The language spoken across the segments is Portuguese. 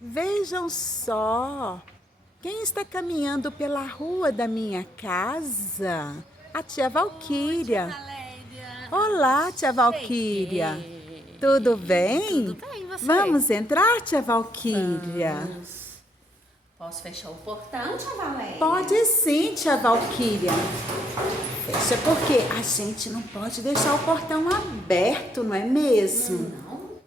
Vejam só, quem está caminhando pela rua da minha casa? A tia Oi, tia Valquíria. Valéria. Olá, tia Valquíria. Tudo Cheguei. Tudo bem? bem, e você? Vamos entrar, tia Valquíria? Vamos. Posso fechar o portão, tia Valéria? Pode sim, tia Valquíria. Fecha porque a gente não pode deixar o portão aberto, não é mesmo? Não.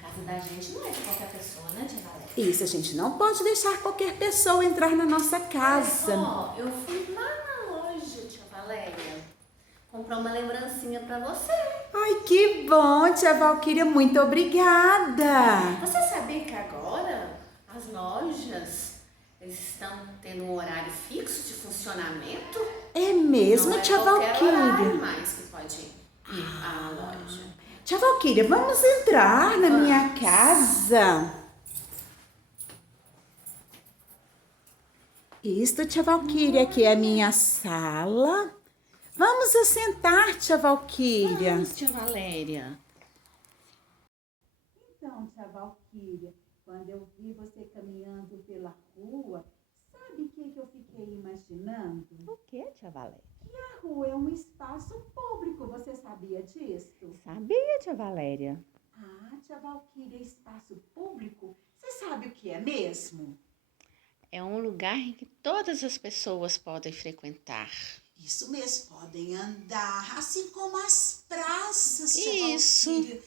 A casa da gente não é de qualquer pessoa, né, tia Valéria? Isso, a gente não pode deixar qualquer pessoa entrar na nossa Olha casa. só, eu fui lá na loja, tia Valéria, comprar uma lembrancinha pra você. Ai, que bom, tia Valquíria, muito obrigada. Você sabia que agora as lojas eles estão tendo um horário fixo de funcionamento? É Não mesmo, é tia qualquer horário Valquíria? mais que pode ir à loja. Tia Valquíria, vamos entrar na minha Vamos. casa. Isto, tia Valquíria, aqui é a minha sala. Vamos assentar, tia Valquíria. Vamos, tia Valéria. Então, tia Valquíria, quando eu vi você caminhando pela rua, sabe o que eu fiquei imaginando? O que, tia Valéria? A rua é um espaço público, você sabia disso? Sabia, tia Valéria. Ah, tia Valquíria, espaço público? Você sabe o que é mesmo? É um lugar em que todas as pessoas podem frequentar. Isso mesmo, podem andar, assim como as praças, tia Isso. Valquíria.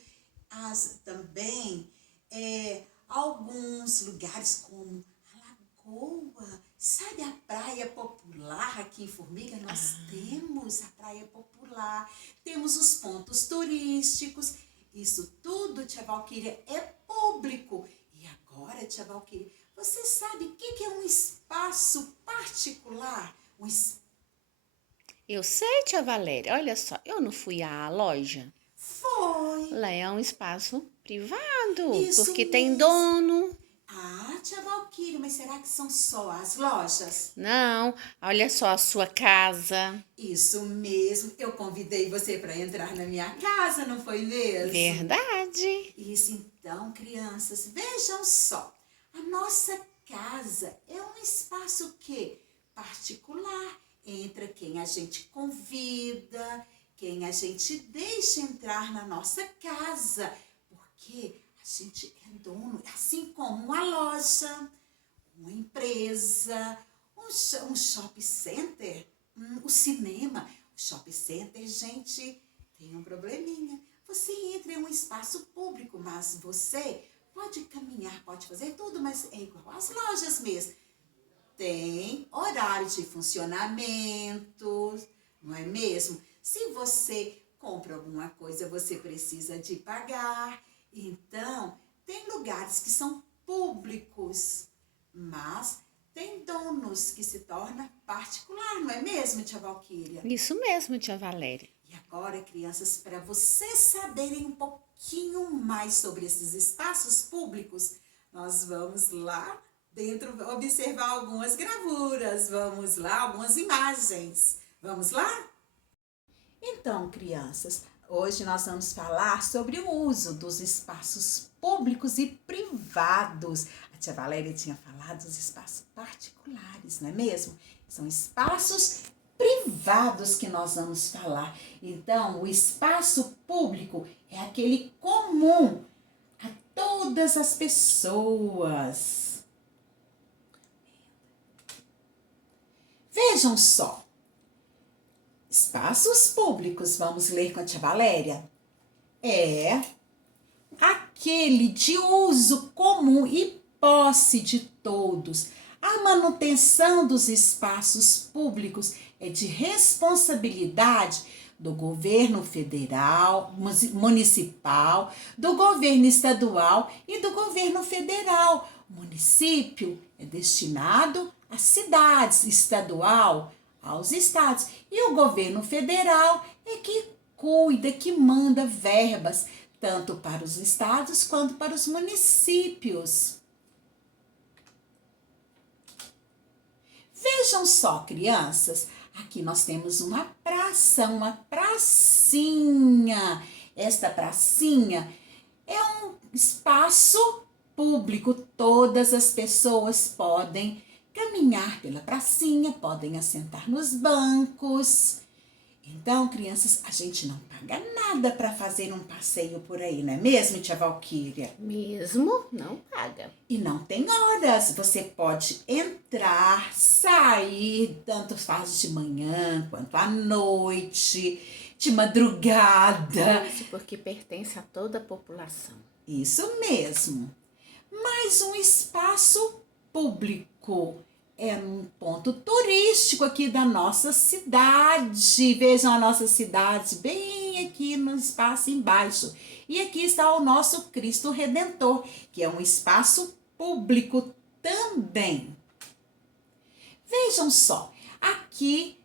Também alguns lugares como a Lagoa, sabe a praia popular aqui em Formiga? Nós temos a praia popular, temos os pontos turísticos, isso tudo, tia Valquíria, é público. E agora, tia Valquíria, você sabe o que é um espaço particular? Eu sei, tia Valéria. Olha só, eu não fui à loja. Foi, Lá é um espaço privado, isso porque tem mesmo. dono. Ah, tia Valquíria, mas será que são só as lojas? Não, olha só a sua casa. Isso mesmo, eu convidei você para entrar na minha casa, não foi mesmo? Verdade. Isso então, crianças, vejam só. A nossa casa é um espaço que particular, entra quem a gente convida, quem a gente deixa entrar na nossa casa, porque a gente é dono, assim como uma loja, uma empresa, um shopping center, o cinema. O shopping center, gente, tem um probleminha. Você entra em um espaço público, mas você pode caminhar, pode fazer tudo, mas é igual às lojas mesmo. Tem horário de funcionamento, não é mesmo? Se você compra alguma coisa, você precisa de pagar. Então, tem lugares que são públicos, mas tem donos que se torna particular, não é mesmo, tia Valquíria? Isso mesmo, tia Valéria. E agora, crianças, para vocês saberem um pouquinho mais sobre esses espaços públicos, nós vamos lá dentro observar algumas gravuras, vamos lá, algumas imagens. Vamos lá? Então, crianças, hoje nós vamos falar sobre o uso dos espaços públicos e privados. A tia Valéria tinha falado dos espaços particulares, não é mesmo? São espaços privados que nós vamos falar. Então, o espaço público é aquele comum a todas as pessoas. Vejam só. Espaços públicos, vamos ler com a tia Valéria, é aquele de uso comum e posse de todos. A manutenção dos espaços públicos é de responsabilidade do governo federal, municipal, do governo estadual e do governo federal. O município é destinado às cidades, estadual aos estados. E o governo federal é que cuida, que manda verbas, tanto para os estados quanto para os municípios. Vejam só, crianças, aqui nós temos uma praça, uma pracinha. Esta pracinha é um espaço público, todas as pessoas podem caminhar pela pracinha, podem assentar nos bancos. Então, crianças, a gente não paga nada para fazer um passeio por aí, não é mesmo, tia Valquíria? Mesmo não paga. E não tem horas, você pode entrar, sair, tanto faz de manhã quanto à noite, de madrugada. Isso porque pertence a toda a população. Isso mesmo. Mais um espaço público. É um ponto turístico aqui da nossa cidade. Vejam a nossa cidade bem aqui no espaço embaixo. E aqui está o nosso Cristo Redentor, que é um espaço público também. Vejam só, aqui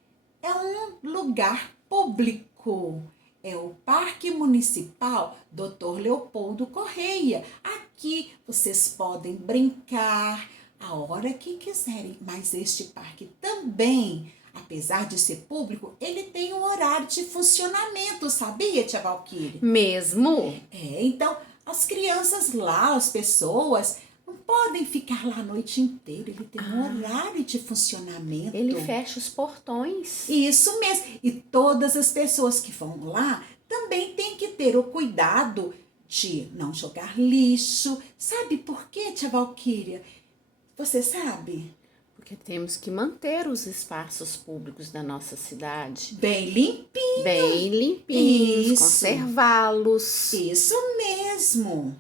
é um lugar público. É o Parque Municipal Dr. Leopoldo Correia. Aqui vocês podem brincar a hora que quiserem, mas este parque também, apesar de ser público, ele tem um horário de funcionamento, sabia, tia Valquíria? Mesmo? Então, as crianças lá, as pessoas, não podem ficar lá a noite inteira, ele tem um horário de funcionamento. Ele fecha os portões. Isso mesmo, e todas as pessoas que vão lá também têm que ter o cuidado de não jogar lixo. Sabe por quê, tia Valquíria? Você sabe? Porque temos que manter os espaços públicos da nossa cidade Bem limpinho. bem limpinhos, Isso. conservá-los. Isso mesmo.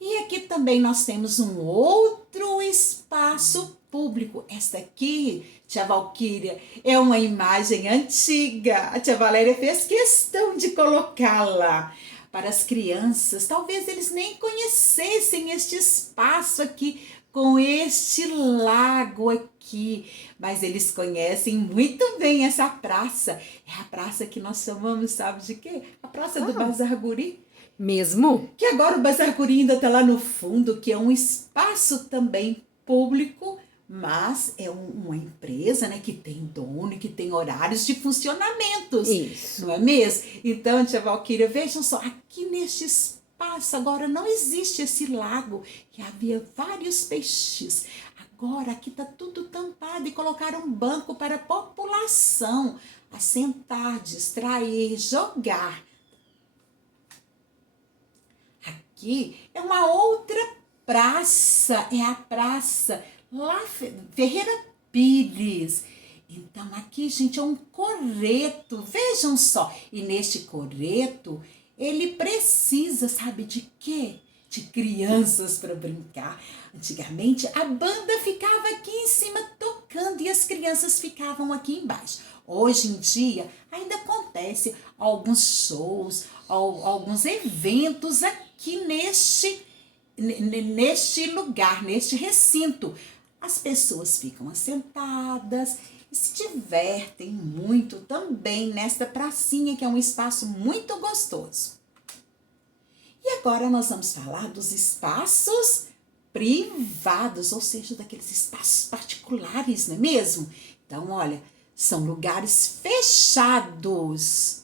E aqui também nós temos um outro espaço público. Esta aqui, tia Valquíria, é uma imagem antiga. A tia Valéria fez questão de colocá-la para as crianças. Talvez eles nem conhecessem este espaço aqui, com este lago aqui, mas eles conhecem muito bem essa praça. É a praça que nós chamamos, sabe de quê? A Praça do Bazar Guri. Mesmo? Que agora o Bazar Guri ainda está lá no fundo, que é um espaço também público, mas é uma empresa, né, que tem dono e que tem horários de funcionamentos. Isso. Não é mesmo? Então, tia Valquíria, vejam só, aqui neste espaço agora não existe esse lago, que havia vários peixes. Agora aqui está tudo tampado e colocaram um banco para a população assentar, distrair, jogar. Aqui é uma outra praça, é a praça lá Ferreira Pires. Então aqui, gente, é um coreto, vejam só. E neste coreto, ele precisa, sabe de quê? De crianças para brincar. Antigamente, a banda ficava aqui em cima tocando e as crianças ficavam aqui embaixo. Hoje em dia, ainda acontece alguns shows, alguns eventos aqui neste lugar, neste recinto. As pessoas ficam assentadas e se divertem muito também nesta pracinha, que é um espaço muito gostoso. E agora nós vamos falar dos espaços privados, ou seja, daqueles espaços particulares, não é mesmo? Então, olha, são lugares fechados,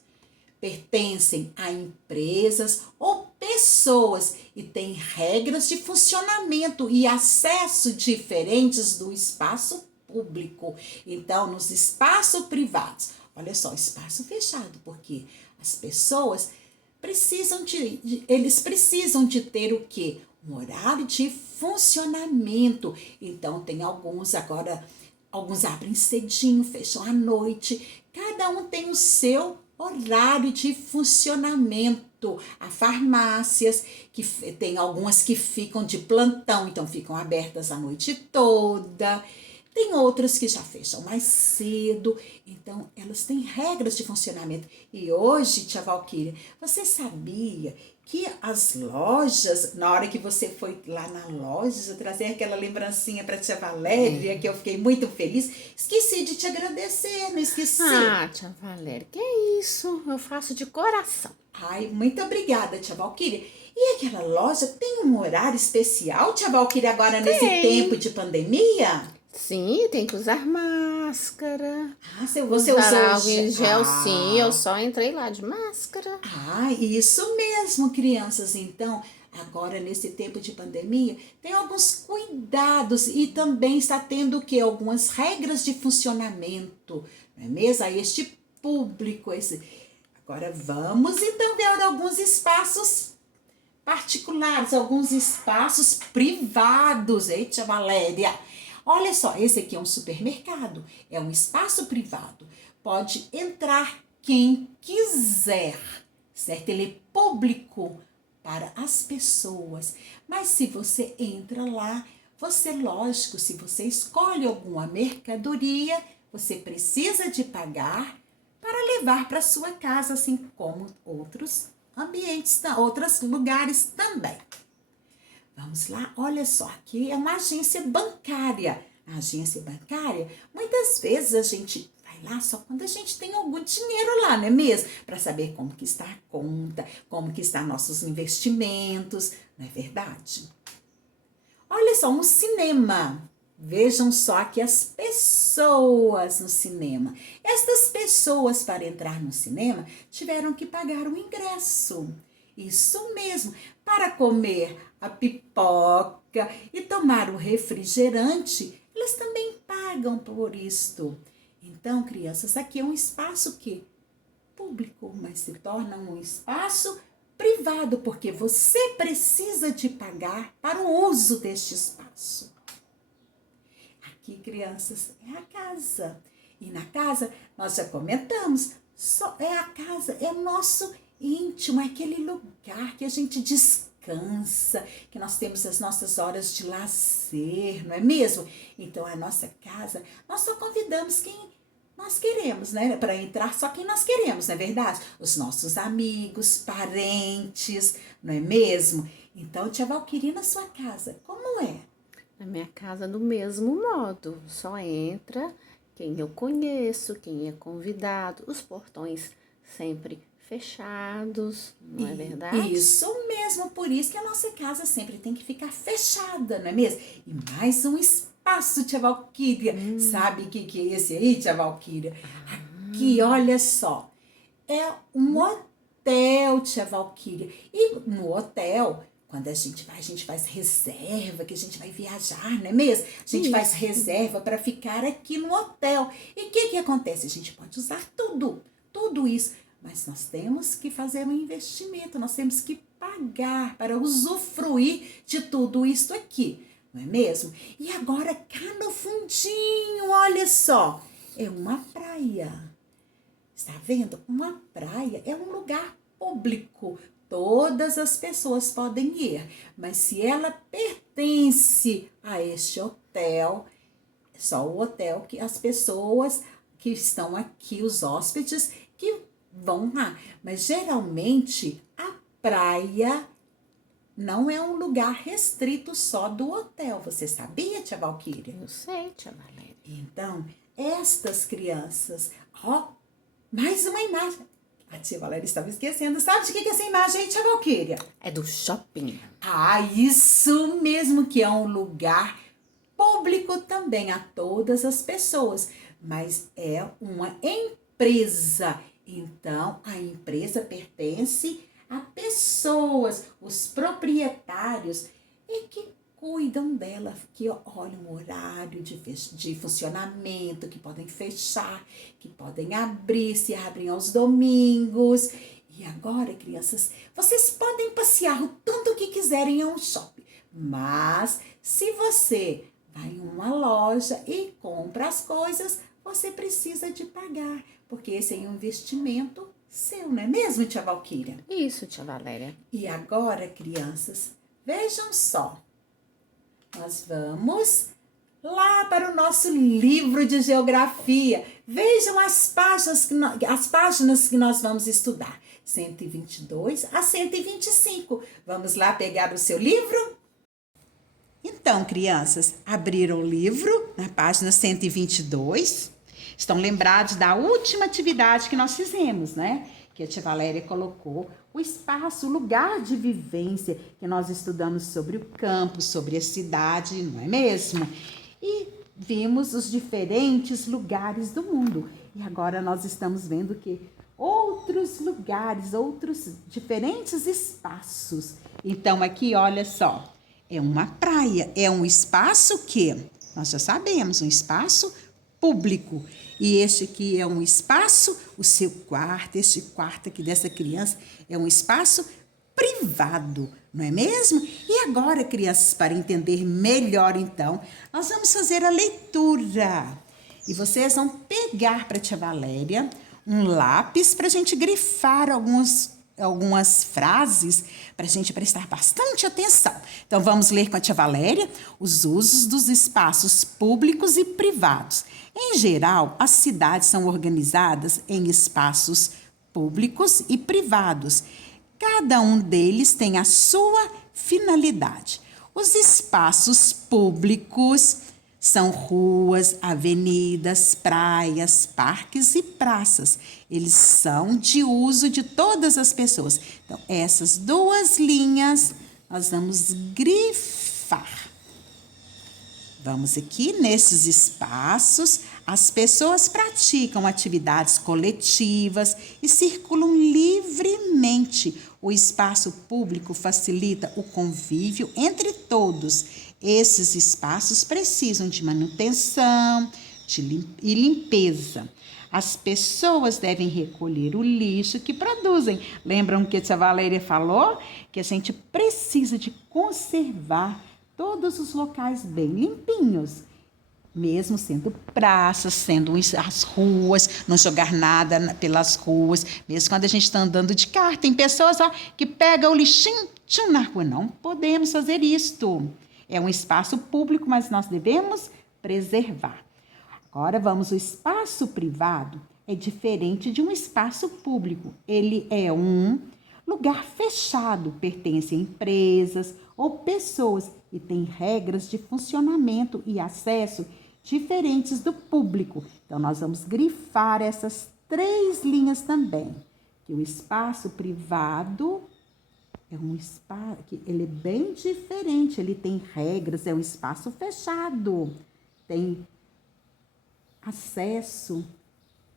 pertencem a empresas ou pessoas e têm regras de funcionamento e acesso diferentes do espaço público. Então, nos espaços privados, olha só, espaço fechado, porque as pessoas eles precisam de ter o quê? Um horário de funcionamento. Então, tem alguns agora, alguns abrem cedinho, fecham à noite. Cada um tem o seu horário de funcionamento. Há farmácias, que tem algumas que ficam de plantão, então ficam abertas a noite toda. Tem outras que já fecham mais cedo, então elas têm regras de funcionamento. E hoje, tia Valquíria, você sabia que as lojas, na hora que você foi lá na loja trazer aquela lembrancinha para tia Valéria, que eu fiquei muito feliz, esqueci de te agradecer, não esqueci. Ah, tia Valéria, que isso? Eu faço de coração. Ai, muito obrigada, tia Valquíria. E aquela loja tem um horário especial, tia Valquíria, agora nesse tempo de pandemia? Sim, tem que usar máscara. Ah, você Usar usou álcool em gel, Ah. sim. Eu só entrei lá de máscara. Ah, isso mesmo, crianças. Então, agora nesse tempo de pandemia, tem alguns cuidados e também está tendo o quê? Algumas regras de funcionamento, não é mesmo? A este público, Agora vamos então ver alguns espaços particulares, alguns espaços privados. Eita, Valéria! Olha só, esse aqui é um supermercado, é um espaço privado. Pode entrar quem quiser, certo? Ele é público para as pessoas. Mas se você entra lá, lógico, se você escolhe alguma mercadoria, você precisa de pagar para levar para sua casa, assim como outros ambientes, outros lugares também. Vamos lá, olha só, aqui é uma agência bancária. Na agência bancária, muitas vezes a gente vai lá só quando a gente tem algum dinheiro lá, não é mesmo? Para saber como que está a conta, como que estão nossos investimentos, não é verdade? Olha só, um cinema. Vejam só aqui as pessoas no cinema. Estas pessoas, para entrar no cinema, tiveram que pagar um ingresso. Isso mesmo, para comer a pipoca e tomar o refrigerante, eles também pagam por isto. Então, crianças, aqui é um espaço que público, mas se torna um espaço privado, porque você precisa de pagar para o uso deste espaço. Aqui, crianças, é a casa. E na casa, nós já comentamos, a casa, é o nosso íntimo, é aquele lugar que a gente descansa, que nós temos as nossas horas de lazer, não é mesmo? Então, a nossa casa, nós só convidamos quem nós queremos, né? Para entrar só quem nós queremos, não é verdade? Os nossos amigos, parentes, não é mesmo? Então, tia Valquíria, na sua casa, como é? Na minha casa, do mesmo modo, só entra quem eu conheço, quem é convidado, os portões sempre fechados, não é verdade? Isso mesmo, por isso que a nossa casa sempre tem que ficar fechada, não é mesmo? E mais um espaço, tia Valquíria. Sabe o que é esse aí, tia Valquíria? Aqui, olha só, é um hotel, tia Valquíria. E no hotel, quando a gente faz reserva, que a gente vai viajar, não é mesmo? A gente faz reserva para ficar aqui no hotel. E o que acontece? A gente pode usar tudo isso. Mas nós temos que fazer um investimento, nós temos que pagar para usufruir de tudo isso aqui, não é mesmo? E agora, cá no fundinho, olha só, é uma praia. Está vendo? Uma praia é um lugar público. Todas as pessoas podem ir, mas se ela pertence a este hotel, é só o hotel que as pessoas que estão aqui, os hóspedes, que vão lá. Mas geralmente a praia não é um lugar restrito só do hotel. Você sabia, tia Valquíria? Eu sei, tia Valéria. Então, estas crianças, mais uma imagem. A tia Valéria estava esquecendo. Sabe de que é essa imagem aí, tia Valquíria? É do shopping. Isso mesmo, que é um lugar público também a todas as pessoas. Mas é uma empresa. Então, a empresa pertence a pessoas, os proprietários, e que cuidam dela, que olham o horário de funcionamento, que podem fechar, que podem abrir, se abrem aos domingos. E agora, crianças, vocês podem passear o tanto que quiserem a um shopping, mas se você vai em uma loja e compra as coisas, você precisa de pagar, porque esse é um investimento seu, não é mesmo, tia Valquíria? Isso, tia Valéria. E agora, crianças, vejam só. Nós vamos lá para o nosso livro de geografia. Vejam as páginas que nós vamos estudar. 122 a 125. Vamos lá pegar o seu livro? Então, crianças, abriram o livro na página 122. Estão lembrados da última atividade que nós fizemos, né? Que a tia Valéria colocou o espaço, o lugar de vivência, que nós estudamos sobre o campo, sobre a cidade, não é mesmo? E vimos os diferentes lugares do mundo. E agora nós estamos vendo que outros lugares, outros diferentes espaços. Então, aqui, olha só, é uma praia, é um espaço que nós já sabemos, um espaço público. E este aqui é um espaço, o seu quarto, este quarto aqui dessa criança é um espaço privado, não é mesmo? E agora, crianças, para entender melhor então, nós vamos fazer a leitura. E vocês vão pegar para a tia Valéria um lápis para a gente grifar algumas frases para a gente prestar bastante atenção. Então, vamos ler com a tia Valéria os usos dos espaços públicos e privados. Em geral, as cidades são organizadas em espaços públicos e privados. Cada um deles tem a sua finalidade. Os espaços públicos são ruas, avenidas, praias, parques e praças. Eles são de uso de todas as pessoas. Então, essas duas linhas nós vamos grifar. Vamos aqui, nesses espaços, as pessoas praticam atividades coletivas e circulam livremente. O espaço público facilita o convívio entre todos. Esses espaços precisam de manutenção e limpeza. As pessoas devem recolher o lixo que produzem. Lembram que a tia Valéria falou? Que a gente precisa de conservar todos os locais bem limpinhos, mesmo sendo praças, sendo as ruas, não jogar nada pelas ruas, mesmo quando a gente está andando de carro. Tem pessoas que pegam o lixinho na rua. Não podemos fazer isto. É um espaço público, mas nós devemos preservar. Agora vamos, o espaço privado é diferente de um espaço público. Ele é um lugar fechado, pertence a empresas ou pessoas e tem regras de funcionamento e acesso diferentes do público. Então, nós vamos grifar essas 3 linhas também. Que o espaço privado é um espaço que ele é bem diferente, ele tem regras, é um espaço fechado, tem acesso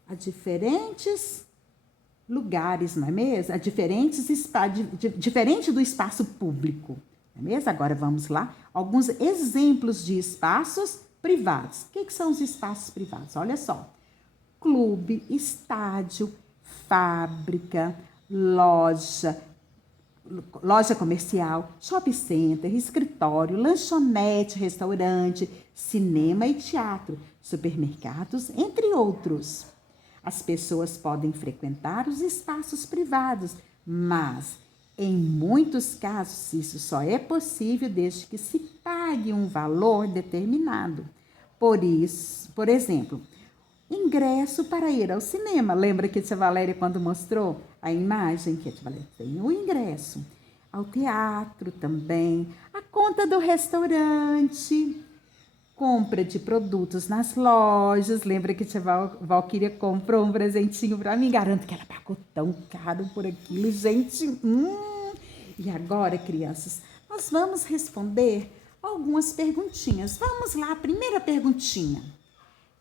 a diferentes lugares, não é mesmo? A diferente do espaço público. Não é mesmo? Agora vamos lá. Alguns exemplos de espaços privados. O que são os espaços privados? Olha só. Clube, estádio, fábrica, loja comercial, shopping center, escritório, lanchonete, restaurante, cinema e teatro, supermercados, entre outros. As pessoas podem frequentar os espaços privados, mas em muitos casos, isso só é possível desde que se pague um valor determinado. Por exemplo, ingresso para ir ao cinema. Lembra que a tia Valéria, quando mostrou a imagem, que a tia Valéria tem o ingresso. Ao teatro também, a conta do restaurante, compra de produtos nas lojas. Lembra que a tia Valquíria comprou um presentinho para mim? Garanto que ela pagou tão caro por aquilo, gente. E agora, crianças, nós vamos responder algumas perguntinhas. Vamos lá, a primeira perguntinha.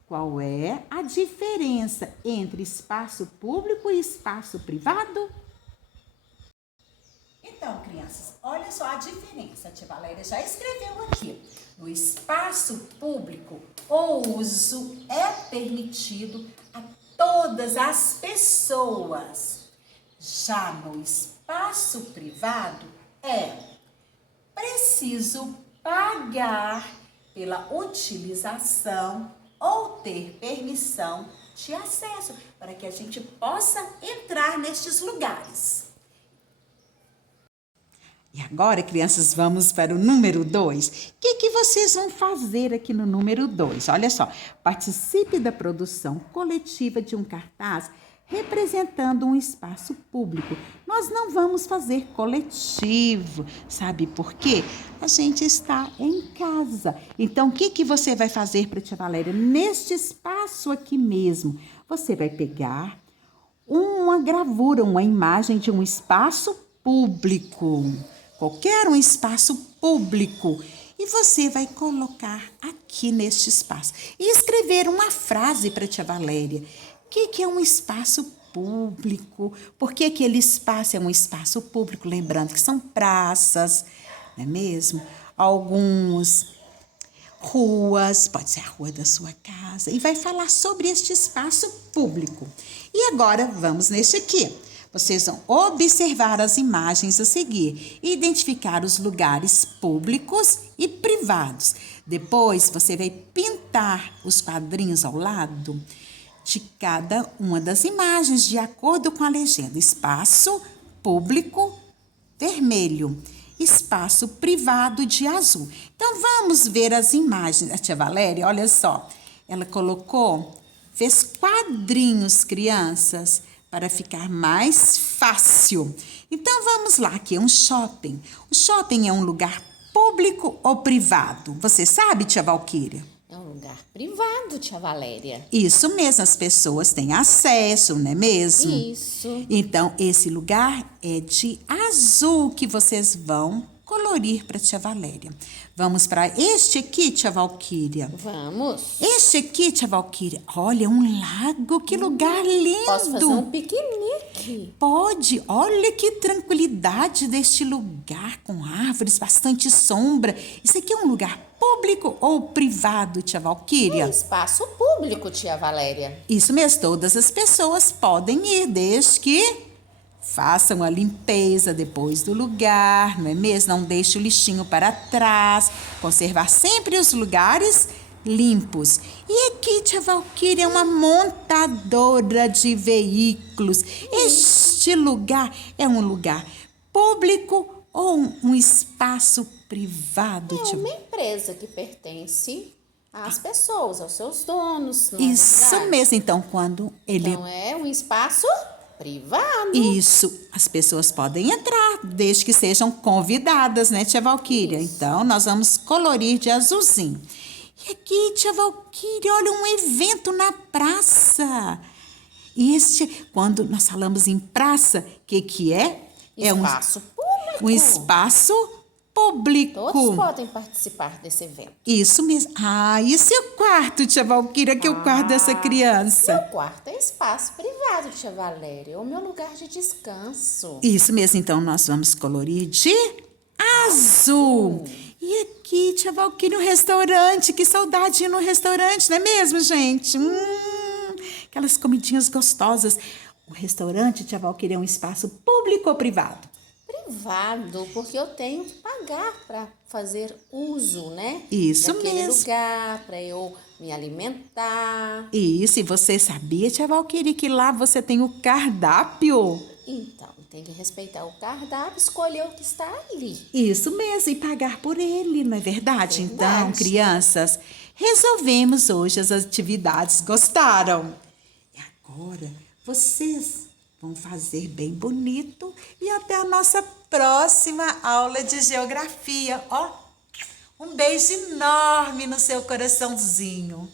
Qual é a diferença entre espaço público e espaço privado? Então, crianças, olha só a diferença. A tia Valéria já escreveu aqui. No espaço público, o uso é permitido a todas as pessoas. Já no espaço privado, é preciso pagar pela utilização ou ter permissão de acesso para que a gente possa entrar nestes lugares. E agora, crianças, vamos para o número 2. O que vocês vão fazer aqui no número 2? Olha só, participe da produção coletiva de um cartaz representando um espaço público. Nós não vamos fazer coletivo, sabe por quê? A gente está em casa. Então, o que você vai fazer para a tia Valéria neste espaço aqui mesmo? Você vai pegar uma gravura, uma imagem de um espaço público. Qualquer um espaço público. E você vai colocar aqui neste espaço. E escrever uma frase para a tia Valéria. O que é um espaço público. Porque aquele espaço é um espaço público, lembrando que são praças, não é mesmo? Alguns ruas, pode ser a rua da sua casa, e vai falar sobre este espaço público. E agora vamos neste aqui. Vocês vão observar as imagens a seguir e identificar os lugares públicos e privados. Depois, você vai pintar os quadrinhos ao lado de cada uma das imagens, de acordo com a legenda. Espaço público, vermelho. Espaço privado, de azul. Então, vamos ver as imagens. A tia Valéria, olha só, ela fez quadrinhos, crianças, para ficar mais fácil. Então, vamos lá, aqui é um shopping. O shopping é um lugar público ou privado? Você sabe, tia Valquíria? É um lugar privado, tia Valéria. Isso mesmo, as pessoas têm acesso, não é mesmo? Isso. Então, esse lugar é de azul que vocês vão colorir para tia Valéria. Vamos para este aqui, tia Valquíria. Vamos. Este aqui, tia Valquíria. Olha, um lago, que lugar lindo. Posso fazer um piquenique? Pode, olha que tranquilidade deste lugar, com árvores, bastante sombra. Isso aqui é um lugar público ou privado, tia Valquíria? Um espaço público, tia Valéria. Isso mesmo, todas as pessoas podem ir, desde que façam a limpeza depois do lugar, não é mesmo? Não deixe o lixinho para trás, conservar sempre os lugares limpos. E aqui, tia Valquíria, é uma montadora de veículos. Este lugar é um lugar público ou um espaço privado, É tia? uma empresa que pertence às pessoas, aos seus donos. Não Isso é verdade? mesmo, então, quando ele... Então, é um espaço privado. Isso, as pessoas podem entrar, desde que sejam convidadas, né, tia Valquíria? Isso. Então, nós vamos colorir de azulzinho. E aqui, tia Valquíria, olha, um evento na praça. E quando nós falamos em praça, o que é? Espaço público. Um espaço público. Todos podem participar desse evento. Isso mesmo. Ah, e seu quarto, tia Valquíria, que é o quarto dessa criança? Meu quarto é espaço privado, tia Valéria. É o meu lugar de descanso. Isso mesmo, então nós vamos colorir de azul. E aqui, tia Valquíria, um restaurante. Que saudade de ir no restaurante, não é mesmo, gente? Aquelas comidinhas gostosas. O restaurante, tia Valquíria, é um espaço público ou privado? Privado, porque eu tenho que pagar para fazer uso, né? Isso daquele mesmo. lugar, para eu me alimentar. Isso, e você sabia, tia Valquíria, que lá você tem o cardápio? Então, tem que respeitar o cardápio, escolher o que está ali. Isso mesmo, e pagar por ele, não é verdade? Então, Verdade. crianças, resolvemos hoje as atividades. Gostaram? E agora, vocês vão fazer bem bonito e até a nossa próxima aula de geografia. Ó, um beijo enorme no seu coraçãozinho.